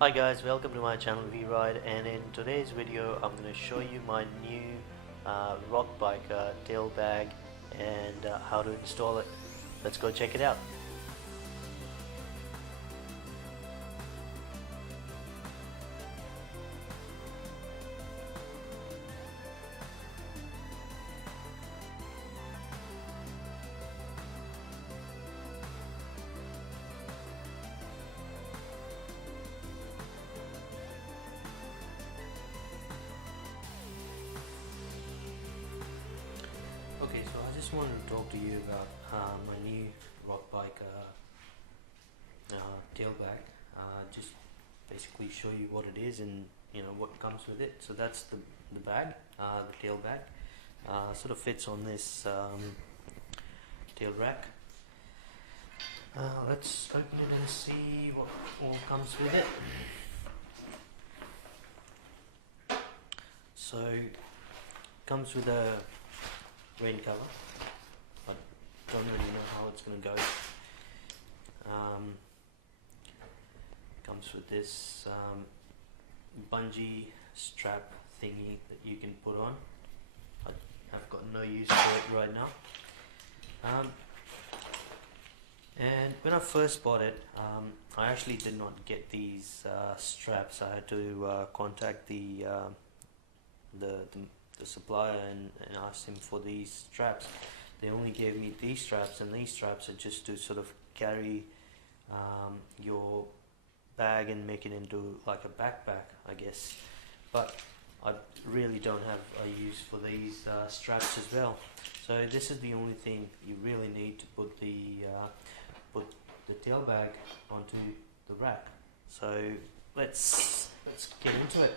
Hi guys, welcome to my channel V-Ride, and in today's video I'm going to show you my new rock bike tail bag and how to install it. Let's go check it out. Okay, so I just wanted to talk to you about my new rock bike tail bag. Just basically show you what it is and what comes with it. So that's the bag, the tail bag. Sort of fits on this tail rack. Let's open it and see what all comes with it. So it comes with a rain cover. I don't really know how it's going to go. Comes with this bungee strap thingy that you can put on. I've got no use for it right now. And when I first bought it, I actually did not get these straps. I had to contact the supplier and asked him for these straps. They only gave me these straps, and these straps are just to sort of carry your bag and make it into like a backpack, I guess. But I really don't have a use for these straps as well. So this is the only thing you really need to put the tail bag onto the rack. So let's get into it.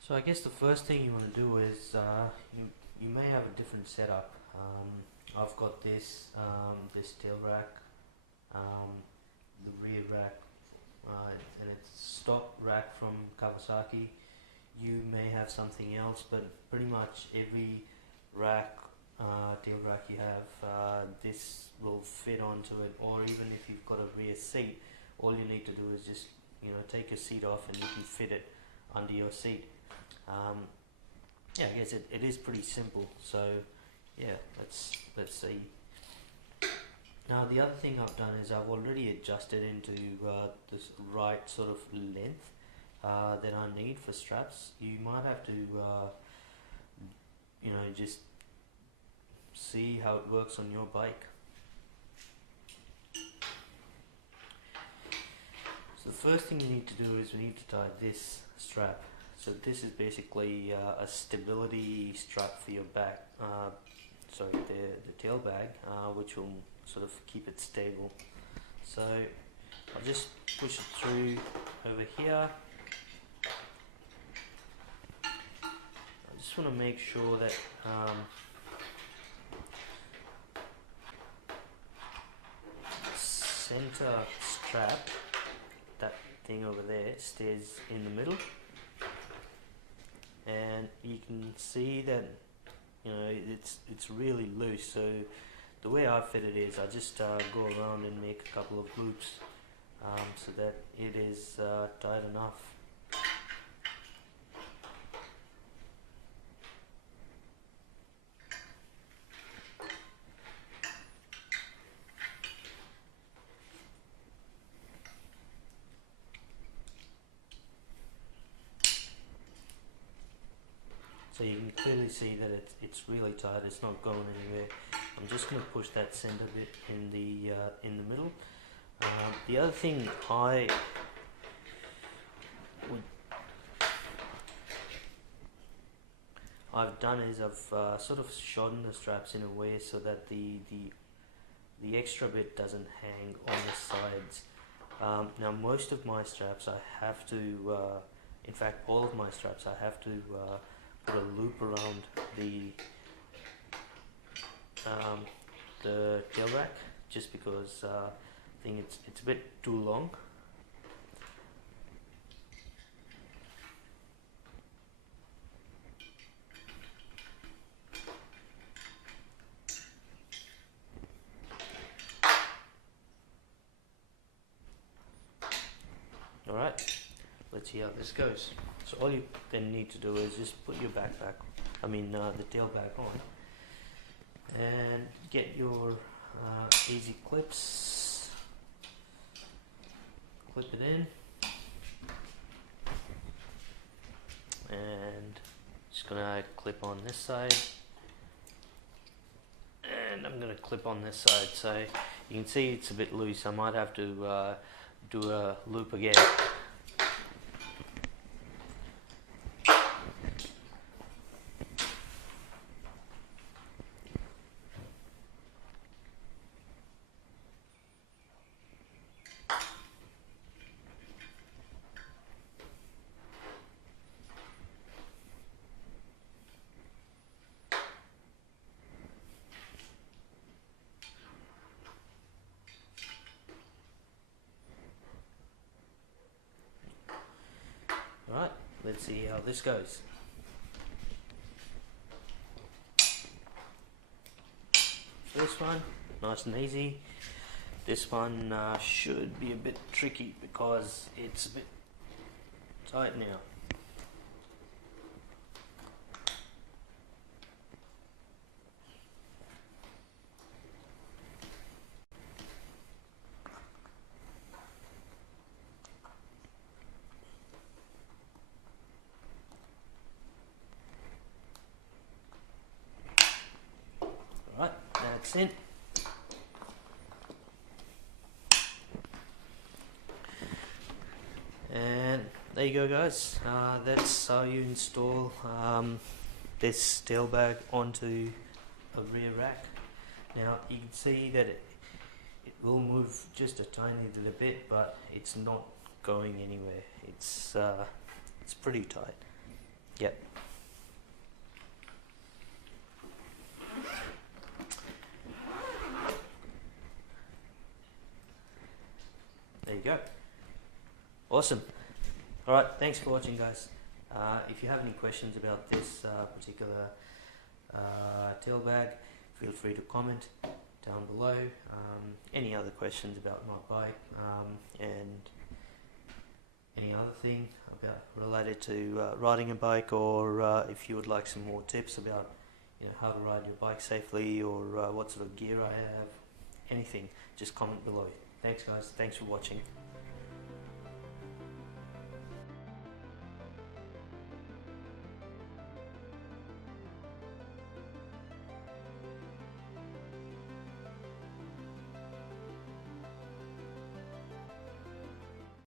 So I guess the first thing you want to do is you may have a different setup. I've got this this tail rack, the rear rack, and it's stock rack from Kawasaki. You may have something else, but pretty much every rack, tail rack you have, this will fit onto it. Or even if you've got a rear seat, all you need to do is just take your seat off and you can fit it under your seat. Yeah, I guess it is pretty simple. So yeah, let's see. Now the other thing I've done is I've already adjusted into this right sort of length that I need for straps. You might have to just see how it works on your bike. So the first thing you need to do is we need to tie this strap. So this is basically a stability strap for your back, sorry, the tail bag, which will sort of keep it stable. So I'll just push it through over here. I just want to make sure that center strap, that thing over there, stays in the middle. And you can see that it's really loose. So the way I fit it is I just go around and make a couple of loops so that it is tight enough. So you can clearly see that it's really tight. It's not going anywhere. I'm just going to push that center bit in the middle. The other thing I've done is I've sort of shortened the straps in a way so that the extra bit doesn't hang on the sides. Now most of my straps I have to, in fact all of my straps I have to put a loop around the tail rack, just because I think it's a bit too long. how this goes. So all you then need to do is just put your backpack, the tail back on, and get your easy clips, clip it in, and just gonna clip on this side, and I'm gonna clip on this side. So you can see it's a bit loose. I might have to do a loop again. Right, let's see how this goes. This one, nice and easy. This one should be a bit tricky because it's a bit tight now. Right, that's it. And there you go, guys. That's how you install this tail bag onto a rear rack. Now you can see that it will move just a tiny little bit, but it's not going anywhere. It's pretty tight. Yep. There you go. Awesome. Alright, thanks for watching, guys. If you have any questions about this particular tail bag, feel free to comment down below. Any other questions about my bike and any other thing about related to riding a bike, or if you would like some more tips about how to ride your bike safely, or what sort of gear I have, anything, just comment below. Thanks, guys. Thanks for watching.